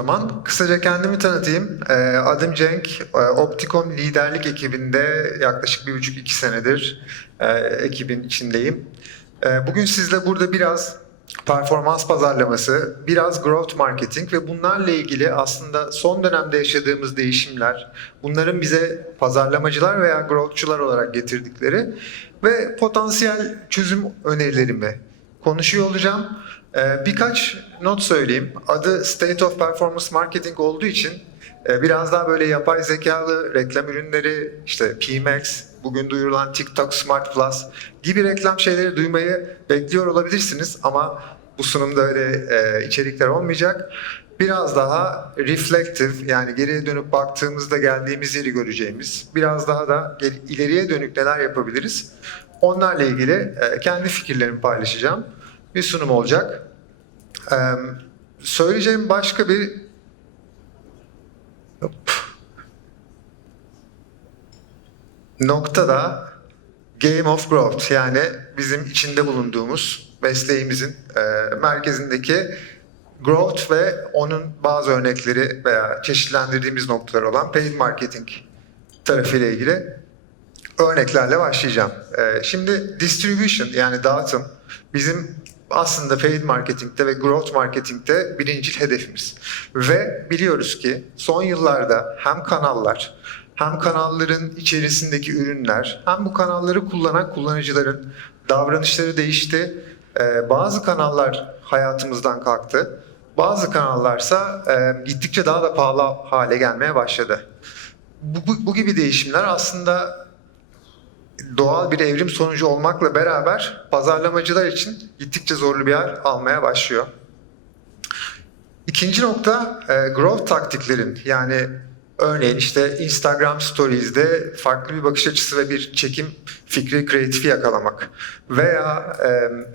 zaman. Kısaca kendimi tanıtayım. Adım Cenk. Optikom liderlik ekibinde yaklaşık 1,5-2 senedir ekibin içindeyim. Bugün sizle burada biraz performans pazarlaması, biraz growth marketing ve bunlarla ilgili aslında son dönemde yaşadığımız değişimler, bunların bize pazarlamacılar veya growthçular olarak getirdikleri ve potansiyel çözüm önerilerimi konuşuyor olacağım. Birkaç not söyleyeyim. Adı State of Performance Marketing olduğu için biraz daha böyle yapay zekalı reklam ürünleri, işte PMax, bugün duyurulan TikTok Smart Plus gibi reklam şeyleri duymayı bekliyor olabilirsiniz ama bu sunumda öyle içerikler olmayacak. Biraz daha reflective, yani geriye dönüp baktığımızda geldiğimiz yeri göreceğimiz, biraz daha da ileriye dönük neler yapabiliriz, onlarla ilgili kendi fikirlerimi paylaşacağım. Bir sunum olacak. Söyleyeceğim başka bir nokta da Game of Growth, yani bizim içinde bulunduğumuz mesleğimizin merkezindeki growth ve onun bazı örnekleri veya çeşitlendirdiğimiz noktalar olan paid marketing tarafıyla ilgili örneklerle başlayacağım. Şimdi distribution, yani dağıtım bizim aslında paid marketing'te ve growth marketing'te birincil hedefimiz. Ve biliyoruz ki son yıllarda hem kanallar, hem kanalların içerisindeki ürünler, hem bu kanalları kullanan kullanıcıların davranışları değişti. Bazı kanallar hayatımızdan kalktı. Bazı kanallarsa gittikçe daha da pahalı hale gelmeye başladı. Bu gibi değişimler aslında doğal bir evrim sonucu olmakla beraber pazarlamacılar için gittikçe zorlu bir yer almaya başlıyor. İkinci nokta growth taktiklerin, yani örneğin işte Instagram Stories'de farklı bir bakış açısı ve bir çekim fikri, kreatifi yakalamak veya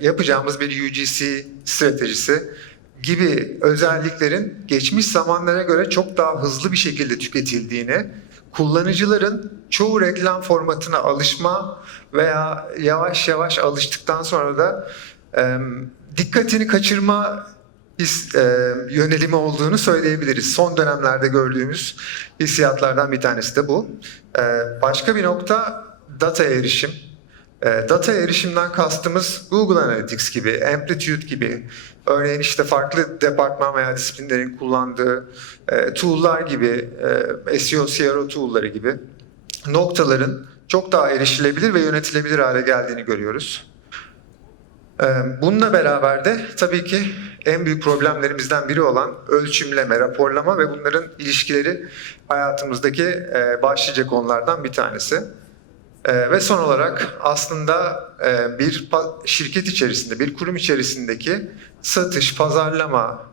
yapacağımız bir UGC stratejisi gibi özelliklerin geçmiş zamanlara göre çok daha hızlı bir şekilde tüketildiğini, kullanıcıların çoğu reklam formatına alışma veya yavaş yavaş alıştıktan sonra da dikkatini kaçırma yönelimi olduğunu söyleyebiliriz. Son dönemlerde gördüğümüz hissiyatlardan bir tanesi de bu. Başka bir nokta data erişim. Data erişimden kastımız Google Analytics gibi, Amplitude gibi, örneğin işte farklı departman veya disiplinlerin kullandığı tool'lar gibi, SEO, CRO tool'ları gibi noktaların çok daha erişilebilir ve yönetilebilir hale geldiğini görüyoruz. Bununla beraber de tabii ki en büyük problemlerimizden biri olan ölçümleme, raporlama ve bunların ilişkileri hayatımızdaki başlıca konulardan bir tanesi. Ve son olarak aslında bir şirket içerisinde, bir kurum içerisindeki satış, pazarlama,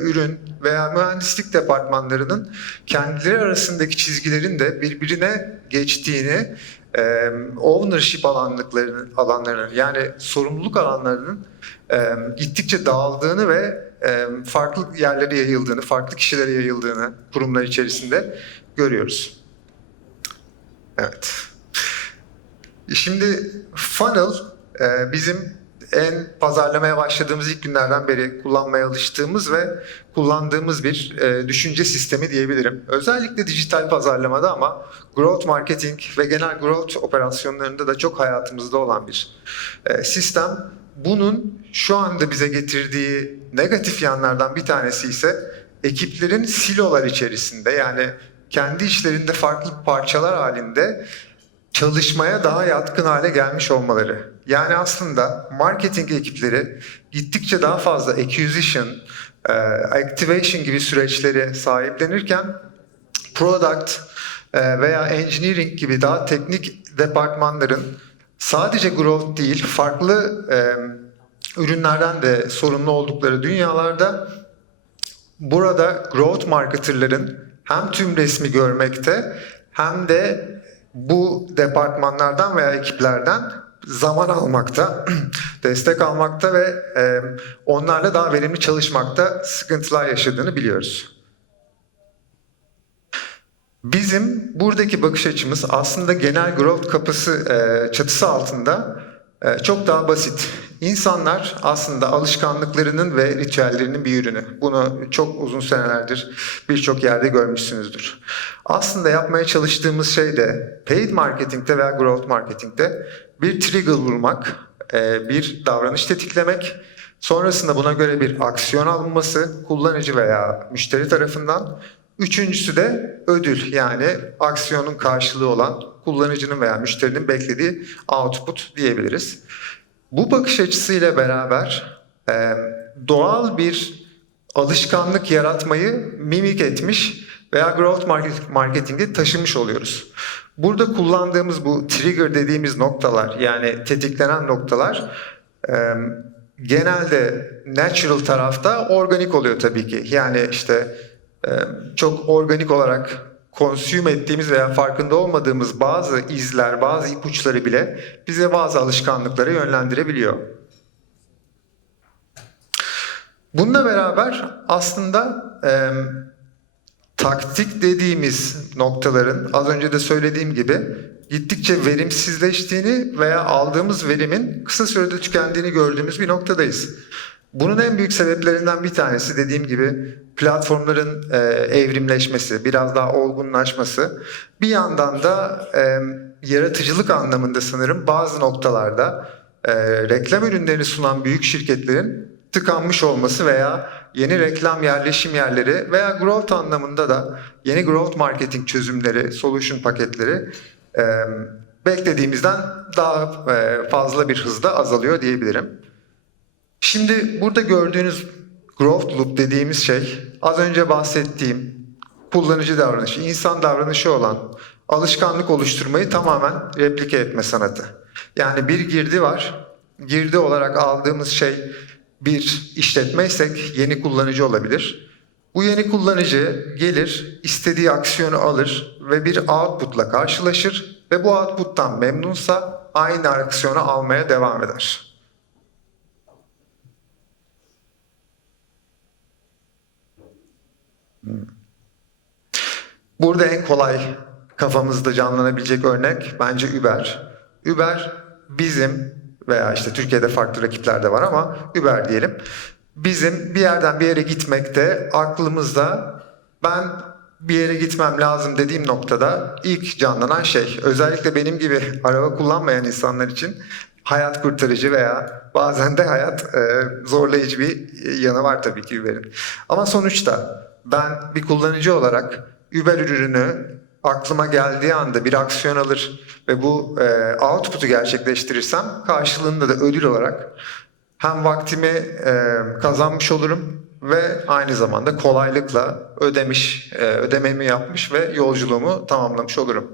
ürün veya mühendislik departmanlarının kendileri arasındaki çizgilerin de birbirine geçtiğini, ownership alanlarının, yani sorumluluk alanlarının gittikçe dağıldığını ve farklı yerlere yayıldığını, farklı kişilere yayıldığını kurumlar içerisinde görüyoruz. Evet. Şimdi funnel bizim en pazarlamaya başladığımız ilk günlerden beri kullanmaya alıştığımız ve kullandığımız bir düşünce sistemi diyebilirim. Özellikle dijital pazarlamada ama growth marketing ve genel growth operasyonlarında da çok hayatımızda olan bir sistem. Bunun şu anda bize getirdiği negatif yanlardan bir tanesi ise ekiplerin silolar içerisinde, yani kendi işlerinde farklı parçalar halinde çalışmaya daha yatkın hale gelmiş olmaları. Yani aslında marketing ekipleri gittikçe daha fazla acquisition, activation gibi süreçleri sahiplenirken product veya engineering gibi daha teknik departmanların sadece growth değil, farklı ürünlerden de sorumlu oldukları dünyalarda burada growth marketerların hem tüm resmi görmekte hem de bu departmanlardan veya ekiplerden zaman almakta, destek almakta ve onlarla daha verimli çalışmakta sıkıntılar yaşadığını biliyoruz. Bizim buradaki bakış açımız aslında genel growth kapısı çatısı altında çok daha basit. İnsanlar aslında alışkanlıklarının ve ritüellerinin bir ürünü. Bunu çok uzun senelerdir birçok yerde görmüşsünüzdür. Aslında yapmaya çalıştığımız şey de paid marketingte veya growth marketingte bir trigger bulmak, bir davranış tetiklemek, sonrasında buna göre bir aksiyon alınması kullanıcı veya müşteri tarafından. Üçüncüsü de ödül, yani aksiyonun karşılığı olan kullanıcının veya müşterinin beklediği output diyebiliriz. Bu bakış açısıyla beraber doğal bir alışkanlık yaratmayı mimik etmiş veya growth marketing'e taşımış oluyoruz. Burada kullandığımız bu trigger dediğimiz noktalar, yani tetiklenen noktalar genelde natural tarafta organik oluyor tabii ki. Yani işte çok organik olarak consume ettiğimiz veya farkında olmadığımız bazı izler, bazı ipuçları bile bize bazı alışkanlıklara yönlendirebiliyor. Bununla beraber aslında taktik dediğimiz noktaların az önce de söylediğim gibi gittikçe verimsizleştiğini veya aldığımız verimin kısa sürede tükendiğini gördüğümüz bir noktadayız. Bunun en büyük sebeplerinden bir tanesi dediğim gibi platformların evrimleşmesi, biraz daha olgunlaşması. Bir yandan da yaratıcılık anlamında sanırım bazı noktalarda reklam ürünlerini sunan büyük şirketlerin tıkanmış olması veya yeni reklam yerleşim yerleri veya growth anlamında da yeni growth marketing çözümleri, solution paketleri beklediğimizden daha fazla bir hızda azalıyor diyebilirim. Şimdi burada gördüğünüz growth loop dediğimiz şey az önce bahsettiğim kullanıcı davranışı, insan davranışı olan alışkanlık oluşturmayı tamamen replike etme sanatı. Yani bir girdi var, girdi olarak aldığımız şey bir işletmeysek yeni kullanıcı olabilir. Bu yeni kullanıcı gelir, istediği aksiyonu alır ve bir output'la karşılaşır ve bu output'tan memnunsa aynı aksiyonu almaya devam eder. Burada en kolay kafamızda canlanabilecek örnek bence Uber. Uber bizim veya işte Türkiye'de farklı rakipler de var ama Uber diyelim. Bizim bir yerden bir yere gitmekte aklımızda ben bir yere gitmem lazım dediğim noktada ilk canlanan şey, özellikle benim gibi araba kullanmayan insanlar için hayat kurtarıcı veya bazen de hayat zorlayıcı bir yanı var tabii ki Uber'in. Ama sonuçta ben bir kullanıcı olarak Uber ürünü aklıma geldiği anda bir aksiyon alır ve bu output'u gerçekleştirirsem karşılığında da ödül olarak hem vaktimi kazanmış olurum ve aynı zamanda kolaylıkla ödememi yapmış ve yolculuğumu tamamlamış olurum.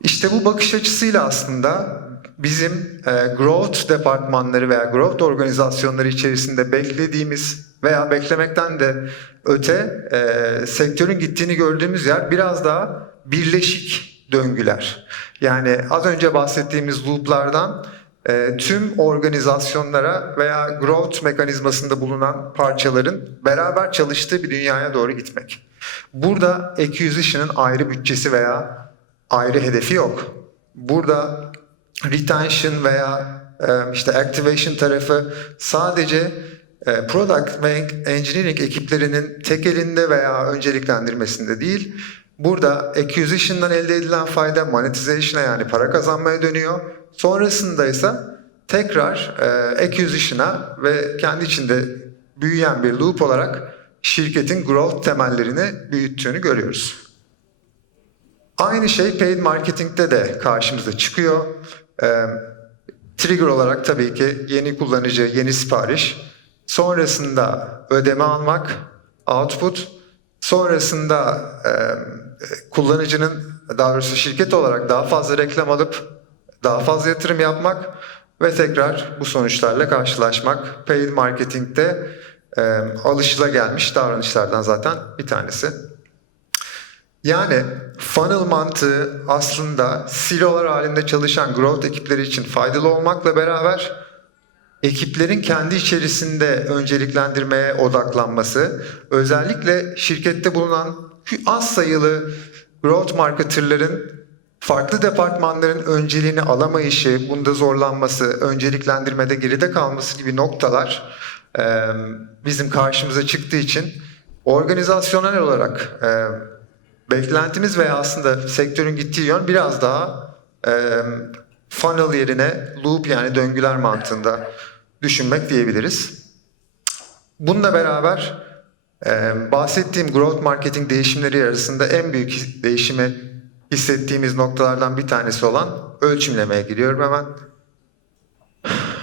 İşte bu bakış açısıyla aslında bizim growth departmanları veya growth organizasyonları içerisinde beklediğimiz veya beklemekten de öte sektörün gittiğini gördüğümüz yer biraz daha birleşik döngüler. Yani az önce bahsettiğimiz looplardan tüm organizasyonlara veya growth mekanizmasında bulunan parçaların beraber çalıştığı bir dünyaya doğru gitmek. Burada acquisition'ın ayrı bütçesi veya ayrı hedefi yok. Burada retention veya işte activation tarafı sadece product ve engineering ekiplerinin tek elinde veya önceliklendirmesinde değil. Burada acquisition'dan elde edilen fayda monetization'a, yani para kazanmaya dönüyor. Sonrasında ise tekrar acquisition'a ve kendi içinde büyüyen bir loop olarak şirketin growth temellerini büyüttüğünü görüyoruz. Aynı şey paid marketing'te de karşımıza çıkıyor. Trigger olarak tabii ki yeni kullanıcı, yeni sipariş. Sonrasında ödeme almak, output. Sonrasında kullanıcının, daha doğrusu şirket olarak daha fazla reklam alıp daha fazla yatırım yapmak ve tekrar bu sonuçlarla karşılaşmak. Paid marketing'te alışılagelmiş davranışlardan zaten bir tanesi. Yani funnel mantığı aslında silolar halinde çalışan growth ekipleri için faydalı olmakla beraber ekiplerin kendi içerisinde önceliklendirmeye odaklanması, özellikle şirkette bulunan az sayılı growth marketerların farklı departmanların önceliğini alamayışı, bunda zorlanması, önceliklendirmede geride kalması gibi noktalar bizim karşımıza çıktığı için organizasyonel olarak beklentimiz veya aslında sektörün gittiği yön biraz daha funnel yerine loop, yani döngüler mantığında düşünmek diyebiliriz. Bununla beraber bahsettiğim growth marketing değişimleri arasında en büyük değişimi hissettiğimiz noktalardan bir tanesi olan ölçümlemeye giriyorum hemen.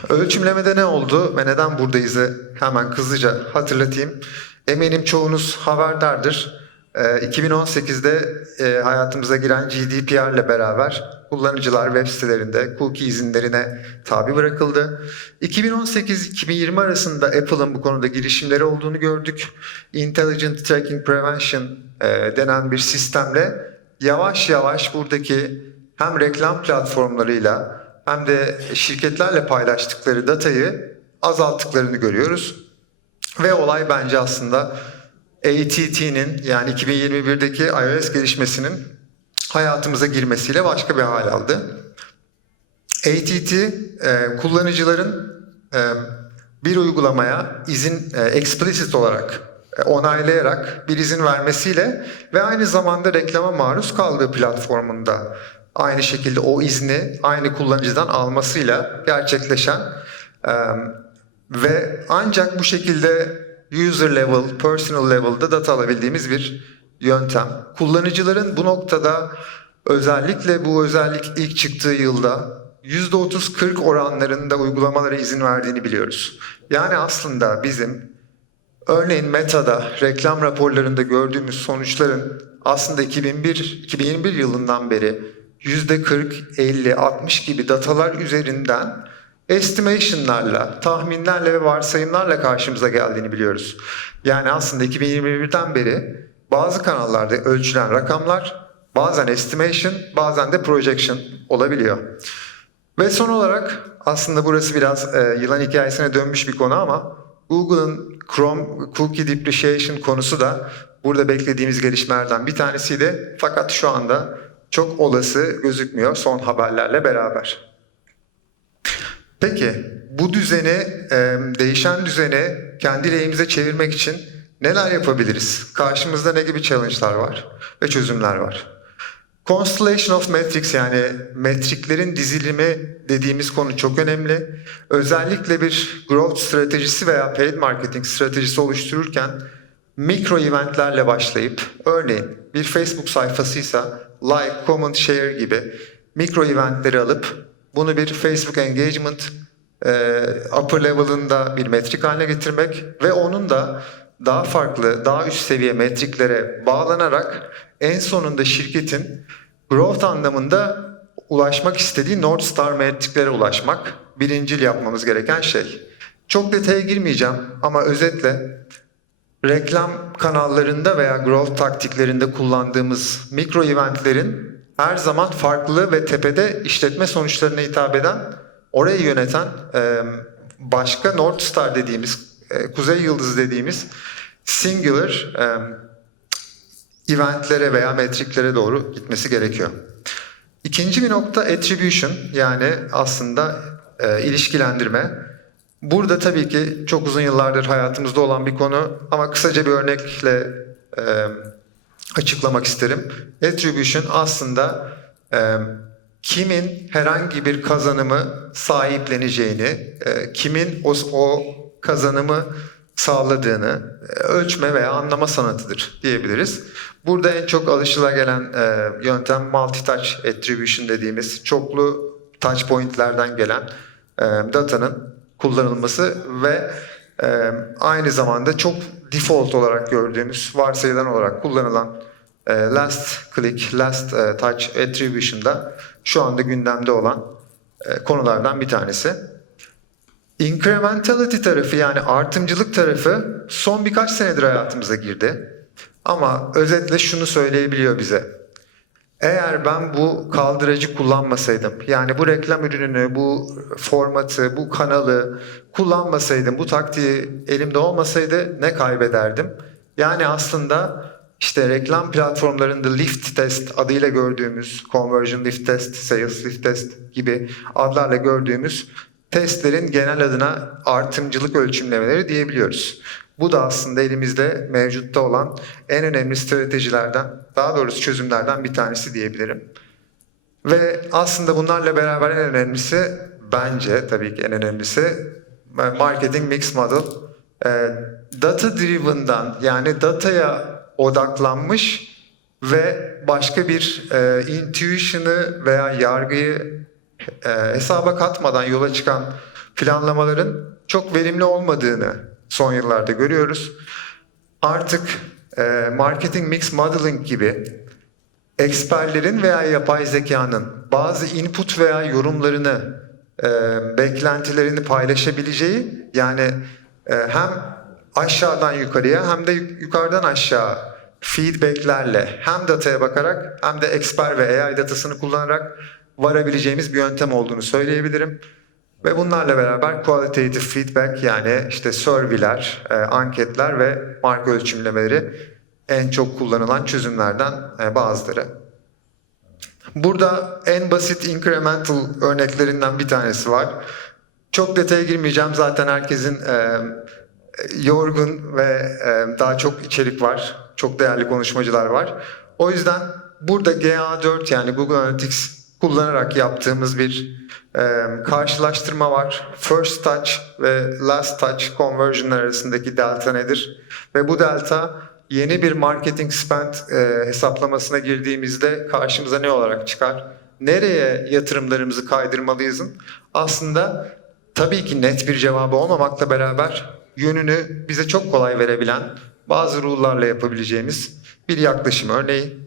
Ölçümlemede ne oldu ve neden buradayızı hemen hızlıca hatırlatayım. Eminim çoğunuz haberdardır. 2018'de hayatımıza giren GDPR ile beraber kullanıcılar web sitelerinde cookie izinlerine tabi bırakıldı. 2018-2020 arasında Apple'ın bu konuda girişimleri olduğunu gördük. Intelligent Tracking Prevention denen bir sistemle yavaş yavaş buradaki hem reklam platformlarıyla hem de şirketlerle paylaştıkları datayı azalttıklarını görüyoruz. Ve olay bence aslında ATT'nin, yani 2021'deki iOS gelişmesinin hayatımıza girmesiyle başka bir hal aldı. ATT kullanıcıların bir uygulamaya izin explicit olarak onaylayarak bir izin vermesiyle ve aynı zamanda reklama maruz kaldığı platformunda aynı şekilde o izni aynı kullanıcıdan almasıyla gerçekleşen ve ancak bu şekilde user level, personal level'da data alabildiğimiz bir yöntem. Kullanıcıların bu noktada özellikle bu özellik ilk çıktığı yılda %30-40 oranlarında uygulamalara izin verdiğini biliyoruz. Yani aslında bizim örneğin Meta'da reklam raporlarında gördüğümüz sonuçların aslında 2021 yılından beri %40, 50, 60 gibi datalar üzerinden estimation'larla, tahminlerle ve varsayımlarla karşımıza geldiğini biliyoruz. Yani aslında 2021'den beri bazı kanallarda ölçülen rakamlar bazen estimation, bazen de projection olabiliyor. Ve son olarak aslında burası biraz yılan hikayesine dönmüş bir konu ama Google'ın Chrome Cookie Deprecation konusu da burada beklediğimiz gelişmelerden bir tanesiydi. Fakat şu anda çok olası gözükmüyor son haberlerle beraber. Peki bu düzeni, değişen düzeni kendi lehimize çevirmek için neler yapabiliriz? Karşımızda ne gibi challenge'lar var ve çözümler var? Constellation of Metrics, yani metriklerin dizilimi dediğimiz konu çok önemli. Özellikle bir growth stratejisi veya paid marketing stratejisi oluştururken mikro eventlerle başlayıp, örneğin bir Facebook sayfasıysa like, comment, share gibi mikro eventleri alıp bunu bir Facebook engagement upper level'ında bir metrik haline getirmek ve onun da daha farklı, daha üst seviye metriklere bağlanarak en sonunda şirketin growth anlamında ulaşmak istediği North Star metriklere ulaşmak birincil yapmamız gereken şey. Çok detaya girmeyeceğim ama özetle reklam kanallarında veya growth taktiklerinde kullandığımız mikro eventlerin her zaman farklı ve tepede işletme sonuçlarına hitap eden, orayı yöneten başka North Star dediğimiz, kuzey yıldızı dediğimiz singular eventlere veya metriklere doğru gitmesi gerekiyor. İkinci bir nokta attribution, yani aslında ilişkilendirme. Burada tabii ki çok uzun yıllardır hayatımızda olan bir konu ama kısaca bir örnekle açıklamak isterim. Attribution aslında kimin herhangi bir kazanımı sahipleneceğini, kimin o kazanımı sağladığını ölçme veya anlama sanatıdır diyebiliriz. Burada en çok alışılagelen yöntem multi-touch attribution dediğimiz çoklu touch pointlerden gelen datanın kullanılması ve aynı zamanda çok default olarak gördüğümüz, varsayılan olarak kullanılan last click, last touch attribution da şu anda gündemde olan konulardan bir tanesi. Incrementality tarafı, yani artımcılık tarafı son birkaç senedir hayatımıza girdi. Ama özetle şunu söyleyebiliyor bize. Eğer ben bu kaldıracı kullanmasaydım, yani bu reklam ürününü, bu formatı, bu kanalı kullanmasaydım, bu taktiği elimde olmasaydı ne kaybederdim? Yani aslında işte reklam platformlarında lift test adıyla gördüğümüz, conversion lift test, sales lift test gibi adlarla gördüğümüz testlerin genel adına artımcılık ölçümlemeleri diyebiliyoruz. Bu da aslında elimizde mevcutta olan en önemli stratejilerden, daha doğrusu çözümlerden bir tanesi diyebilirim. Ve aslında bunlarla beraber en önemlisi, bence tabii ki en önemlisi marketing mix model. Data driven'dan, yani dataya odaklanmış ve başka bir intuition'ı veya yargıyı hesaba katmadan yola çıkan planlamaların çok verimli olmadığını son yıllarda görüyoruz. Artık marketing mix modeling gibi eksperlerin veya yapay zekanın bazı input veya yorumlarını, beklentilerini paylaşabileceği, yani hem aşağıdan yukarıya hem de yukarıdan aşağı feedbacklerle hem dataya bakarak hem de eksper ve AI datasını kullanarak varabileceğimiz bir yöntem olduğunu söyleyebilirim. Ve bunlarla beraber qualitative feedback, yani işte survey'ler, anketler ve marka ölçümlemeleri en çok kullanılan çözümlerden bazıları. Burada en basit incremental örneklerinden bir tanesi var. Çok detaya girmeyeceğim, zaten herkesin yorgun ve daha çok içerik var. Çok değerli konuşmacılar var. O yüzden burada GA4, yani Google Analytics kullanarak yaptığımız bir karşılaştırma var. First touch ve last touch conversion arasındaki delta nedir? Ve bu delta yeni bir marketing spend hesaplamasına girdiğimizde karşımıza ne olarak çıkar? Nereye yatırımlarımızı kaydırmalıyızın? Aslında tabii ki net bir cevabı olmamakla beraber yönünü bize çok kolay verebilen bazı rule'larla yapabileceğimiz bir yaklaşım örneği.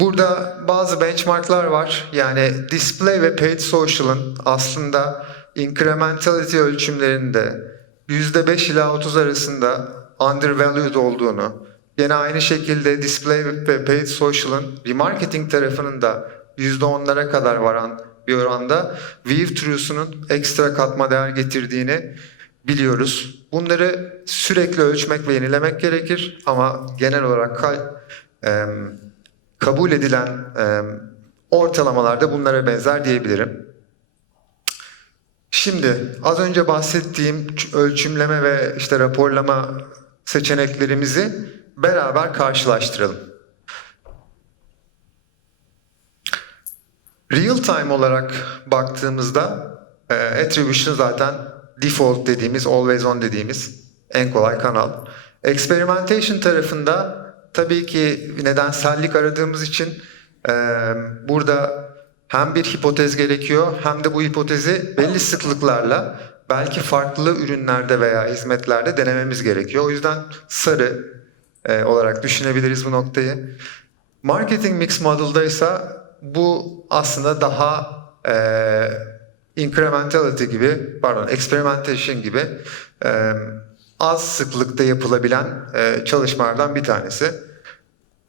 Burada bazı benchmarklar var. Yani display ve paid social'ın aslında incrementality ölçümlerinde %5 ila 30 arasında undervalued olduğunu, yine aynı şekilde display ve paid social'ın remarketing tarafının da %10'lara kadar varan bir oranda view through'sunun ekstra katma değer getirdiğini biliyoruz. Bunları sürekli ölçmek ve yenilemek gerekir ama genel olarak kabul edilen ortalamalarda bunlara benzer diyebilirim. Şimdi az önce bahsettiğim ölçümleme ve işte raporlama seçeneklerimizi beraber karşılaştıralım. Real time olarak baktığımızda attribution zaten default dediğimiz, always on dediğimiz en kolay kanal. Experimentation tarafında tabii ki nedensellik aradığımız için burada hem bir hipotez gerekiyor hem de bu hipotezi belli sıklıklarla belki farklı ürünlerde veya hizmetlerde denememiz gerekiyor. O yüzden sarı olarak düşünebiliriz bu noktayı. Marketing Mix Model'da ise bu aslında daha incrementality gibi, experimentation gibi az sıklıkta yapılabilen çalışmalardan bir tanesi.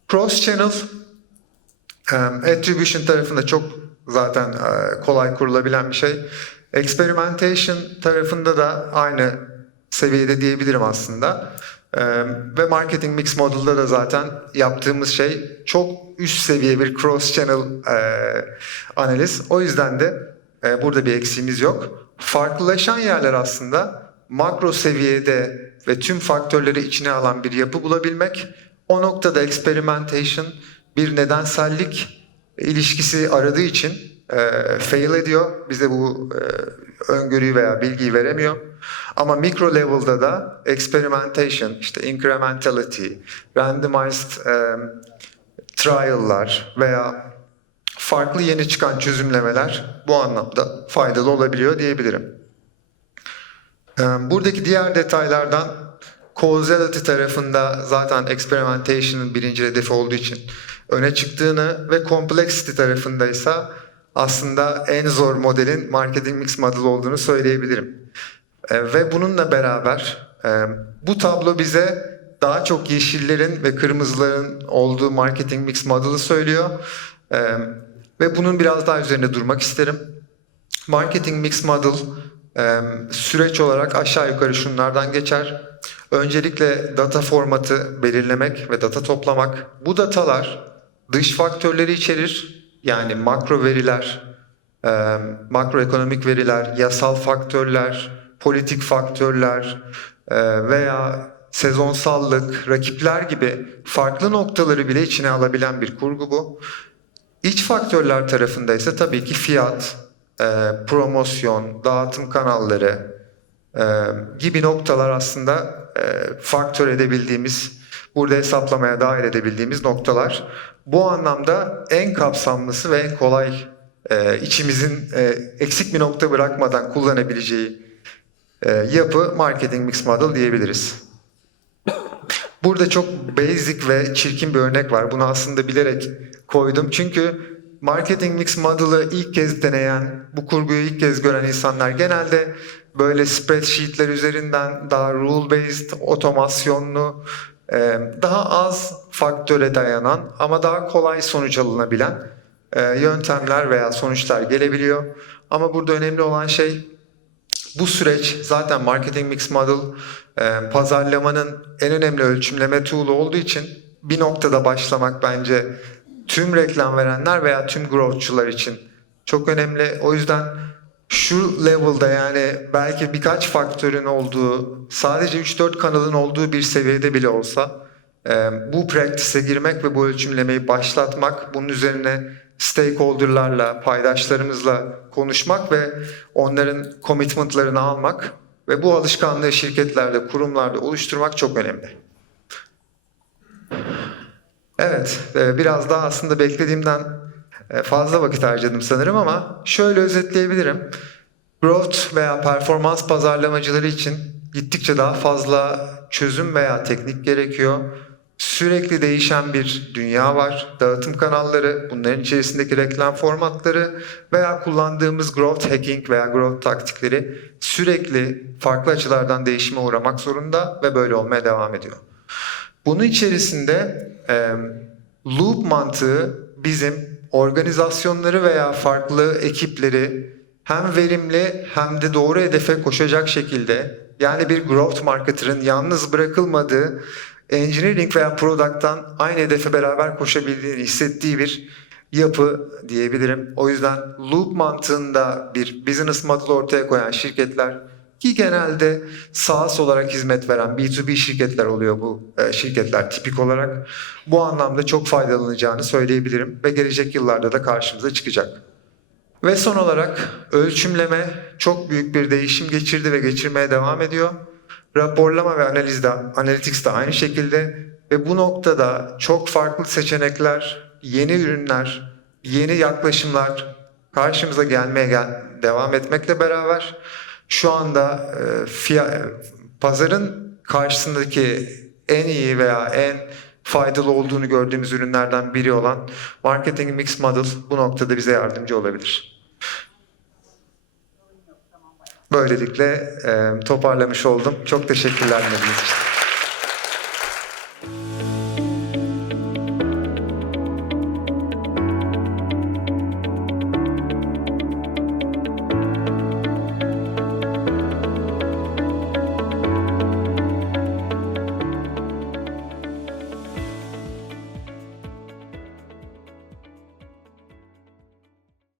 Cross-channel attribution tarafında çok zaten kolay kurulabilen bir şey. Experimentation tarafında da aynı seviyede diyebilirim aslında. Ve Marketing Mix Model'da da zaten yaptığımız şey çok üst seviye bir cross-channel analiz. O yüzden de burada bir eksiğimiz yok. Farklılaşan yerler aslında makro seviyede ve tüm faktörleri içine alan bir yapı bulabilmek. O noktada experimentation bir nedensellik ilişkisi aradığı için fail ediyor. Bize bu öngörüyü veya bilgiyi veremiyor. Ama mikro level'da da experimentation, işte incrementality, randomized trial'lar veya farklı yeni çıkan çözümlemeler bu anlamda faydalı olabiliyor diyebilirim. Buradaki diğer detaylardan causality tarafında zaten experimentation'ın birinci hedefi olduğu için öne çıktığını ve complexity tarafında ise aslında en zor modelin marketing mix model olduğunu söyleyebilirim. Ve bununla beraber bu tablo bize daha çok yeşillerin ve kırmızıların olduğu marketing mix model'ı söylüyor. Ve bunun biraz daha üzerinde durmak isterim. Marketing mix model süreç olarak aşağı yukarı şunlardan geçer. Öncelikle data formatı belirlemek ve data toplamak. Bu datalar dış faktörleri içerir. Yani makro veriler, makroekonomik veriler, yasal faktörler, politik faktörler veya sezonsallık, rakipler gibi farklı noktaları bile içine alabilen bir kurgu bu. İç faktörler tarafında ise tabii ki fiyat, promosyon, dağıtım kanalları gibi noktalar aslında faktör edebildiğimiz, burada hesaplamaya dahil edebildiğimiz noktalar. Bu anlamda en kapsamlısı ve en kolay içimizin eksik bir nokta bırakmadan kullanabileceği yapı Marketing Mix Model diyebiliriz. Burada çok basic ve çirkin bir örnek var. Bunu aslında bilerek koydum. Çünkü Marketing Mix Model'ı ilk kez deneyen, bu kurguyu ilk kez gören insanlar genelde böyle spreadsheetler üzerinden daha rule-based, otomasyonlu, daha az faktöre dayanan ama daha kolay sonuç alınabilen yöntemler veya sonuçlar gelebiliyor. Ama burada önemli olan şey, bu süreç zaten Marketing Mix Model pazarlamanın en önemli ölçümleme tool'u olduğu için bir noktada başlamak bence tüm reklam verenler veya tüm growthçular için çok önemli. O yüzden şu level'da, yani belki birkaç faktörün olduğu, sadece 3-4 kanalın olduğu bir seviyede bile olsa bu practice'e girmek ve bu ölçümlemeyi başlatmak, bunun üzerine stakeholder'larla, paydaşlarımızla konuşmak ve onların commitment'larını almak ve bu alışkanlığı şirketlerde, kurumlarda oluşturmak çok önemli. Evet, biraz daha aslında beklediğimden fazla vakit harcadım sanırım ama şöyle özetleyebilirim. Growth veya performans pazarlamacıları için gittikçe daha fazla çözüm veya teknik gerekiyor. Sürekli değişen bir dünya var. Dağıtım kanalları, bunların içerisindeki reklam formatları veya kullandığımız growth hacking veya growth taktikleri sürekli farklı açılardan değişime uğramak zorunda ve böyle olmaya devam ediyor. Bunun içerisinde loop mantığı bizim organizasyonları veya farklı ekipleri hem verimli hem de doğru hedefe koşacak şekilde, yani bir growth marketer'ın yalnız bırakılmadığı, engineering veya product'tan aynı hedefe beraber koşabildiğini hissettiği bir yapı diyebilirim. O yüzden loop mantığında bir business model ortaya koyan şirketler, ki genelde SaaS olarak hizmet veren B2B şirketler oluyor bu şirketler tipik olarak, bu anlamda çok faydalanacağını söyleyebilirim ve gelecek yıllarda da karşımıza çıkacak. Ve son olarak ölçümleme çok büyük bir değişim geçirdi ve geçirmeye devam ediyor. Raporlama ve analytics de aynı şekilde ve bu noktada çok farklı seçenekler, yeni ürünler, yeni yaklaşımlar karşımıza gelmeye devam etmekle beraber şu anda pazarın karşısındaki en iyi veya en faydalı olduğunu gördüğümüz ürünlerden biri olan Marketing Mix Model bu noktada bize yardımcı olabilir. Böylelikle toparlamış oldum. Çok teşekkürler dinlediğiniz için.